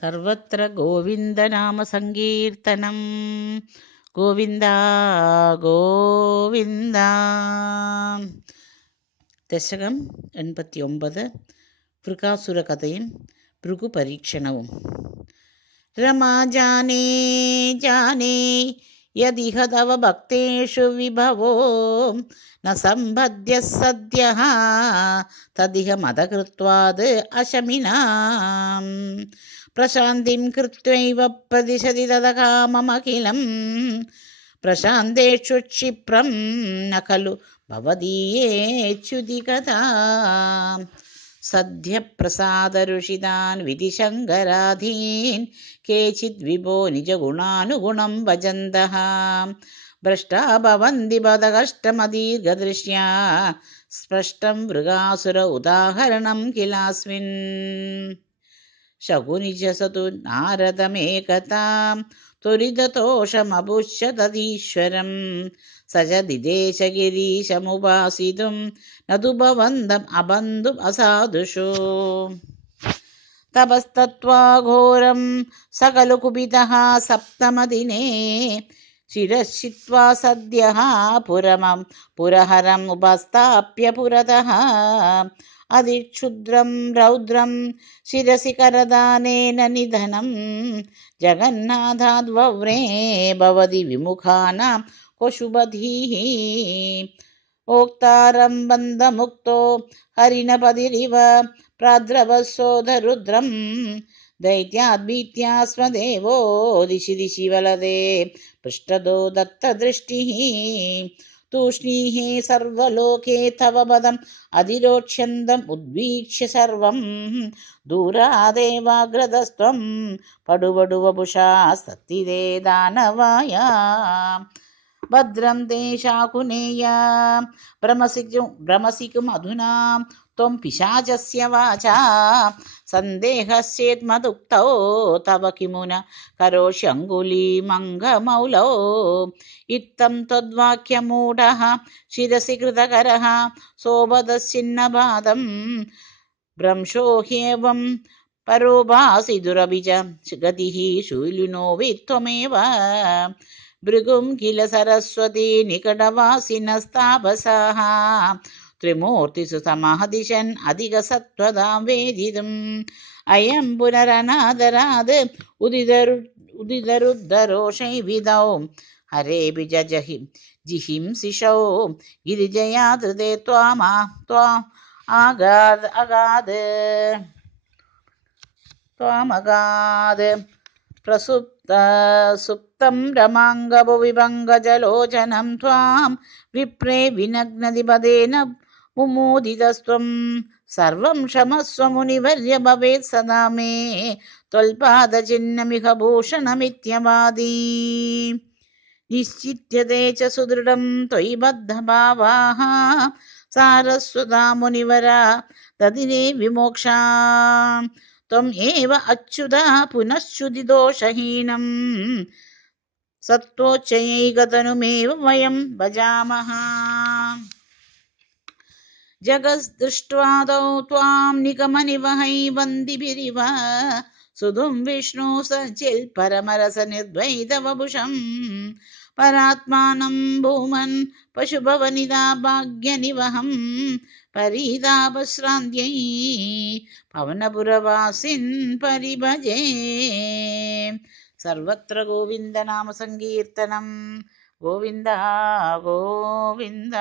सर्वत्र गोविन्दनामसङ्कीर्तनं गोविन्द गोविन्द ദശകം 89 വൃകാസുരകഥയും ഭൃഗുപരീക്ഷണവും. രമാ ജാനേ ജാനേ യദിഹ തവ ഭക്തേഷു വിഭവോ ന സംബദ്ധ്യ സദ്യഃ തദിഹ മദകൃത്വാത് അശമിനാം പ്രശാന്തിം കൃത്വൈവ പ്രതിശതി തദകാമമഖിലം പ്രശാന്തേഷു ക്ഷിപ്രം ന ഖലു ഭവദീയേച്യുതി കഥാ. സദ്യപ്രസാദരുഷിതാൻ വിധിശങ്കരാധീൻ കേചിദ് വിഭോ നിജഗുണാനുഗുണം ഭജന്തഃ ഭ്രഷ്ടാ ഭവന്തി പദകഷ്ടമദീർഘദൃശ്യാ സ്പഷ്ടം വൃകാസുര ഉദാഹരണം കിലാസ്മിൻ. ശകുനിജസതു നാരദമേകതാം ത്വരിതതോഷമപുഷ്യ തദീശ്വരം സജദിദേശഗിരീശമുപാസിതും നതു ഭവന്തം അബന്ധും അസാധുഷു. തപസ്തത്വാഘോരം സകലു കുപിതഃ സപ്തമദിനെ ശിരശ്ചിത്വാ സദ്യഃ പുരഹരം ഉപസ്ഥാപ്യ പുരതഃ അതിക്ഷുദ്രം രൗദ്രം ശിരസി കരദാനേന നിധനം ജഗന്നാഥാദ്വവ്രേ ഭവതി വിമുഖാനാം ക്വശുഭധീഃ. ഓക്താരം ബന്ധമുക്തോ ഹരിണപതിരിവ പ്രാദ്രവസോധരുദ്രം ദൈത്യാദ്ഭീത്യാസ്മദേവോ ദിശി ദിശി വലതേ പൃഷ്ടദോ ദത്തദൃഷ്ടിഃ. തൂഷ്ണീः സർവലോകേ തവ പദം അതിരോക്ഷ്യന്തം ഉദ്വീക്ഷ്യ സർവം ദൂരാദേവാഗ്രതസ്ത്വം പടുവടുവപുഷാ സത്തിരേ ദാനവായ. ഭദ്രം തേ ശാകുനേയ ഭ്രമസിക്കും അധുനാ ത്വം പിശാചസ്യ വാചാ സന്ദേഹസ്യേത്മദുക്തോ തവ കിമുന കരോഷ്യങ്കുലീമംഗമൗലോ. ഇത്തം ത്വദ്വാക്യമൂഢഃ ശിരസി കൃതകരഃ സോപദശ്ചിന്നപാദം ഭ്രംശോ ഹ്യേവം പരോഭാസി ദുരഭിജ ഗതിഃ ശൂലിനോ വിത്വമേവ. ഭൃഗും കില സരസ്വതി നികടവാസിനസ്താപസാഃ ത്രിമൂർത്തിസു സമഹദിശൻ അധികസത്വതാം വേദിതും അയം പുനരനാദരാത് ഉദിതരുദ്ധരോഷൈവിധൗ ഹരേപി ജിഹിംസിഷൗ ഗിരിജയാധൃതേ ത്വാമഗാത് സുപ്തം രമാംഗഭുവിഭംഗജലോചനം ത്വാം വിപ്രേ വിനഗ്നതിപദേന മുമോദിതസ്ത്വം സർവം ക്ഷമസ്വ മുനിവർയ ഭവേത് സദാ മേ ത്വൽപാദചിഹ്നമിഹ ഭൂഷണമിത്യവാദീ. നിശ്ചിത്യതേ ച സുദൃഢം ത്വയി ബദ്ധഭാവാഃ സാരസ്വതാ മുനിവരാ തദിനേ വിമോക്ഷാ. ത്വം ഏവ അച്യുതഃ പുനശ്ചുതിദോഷഹീനം സത്വോച്ചൈകതനുമേവ വയം ഭജാമഃ. ജഗദ്ദൃഷ്ട്വാദൗ ത്വാം നിഗമനിവഹൈ വന്ദിഭിരിവ സുധും വിഷ്ണു സച്ചിൽ പരമരസനിർദ്വൈതവപുഷം പരാത്മാനം ഭൂമൻ പശുഭവനിതാ ഭാഗ്യനിവഹം പരീതാപശ്രാന്ത്യൈ പവനപുരവാസിൻ പരിഭജേ. സർവത്ര ഗോവിന്ദനാമസങ്കീർത്തനം ഗോവിന്ദ ഗോവിന്ദ.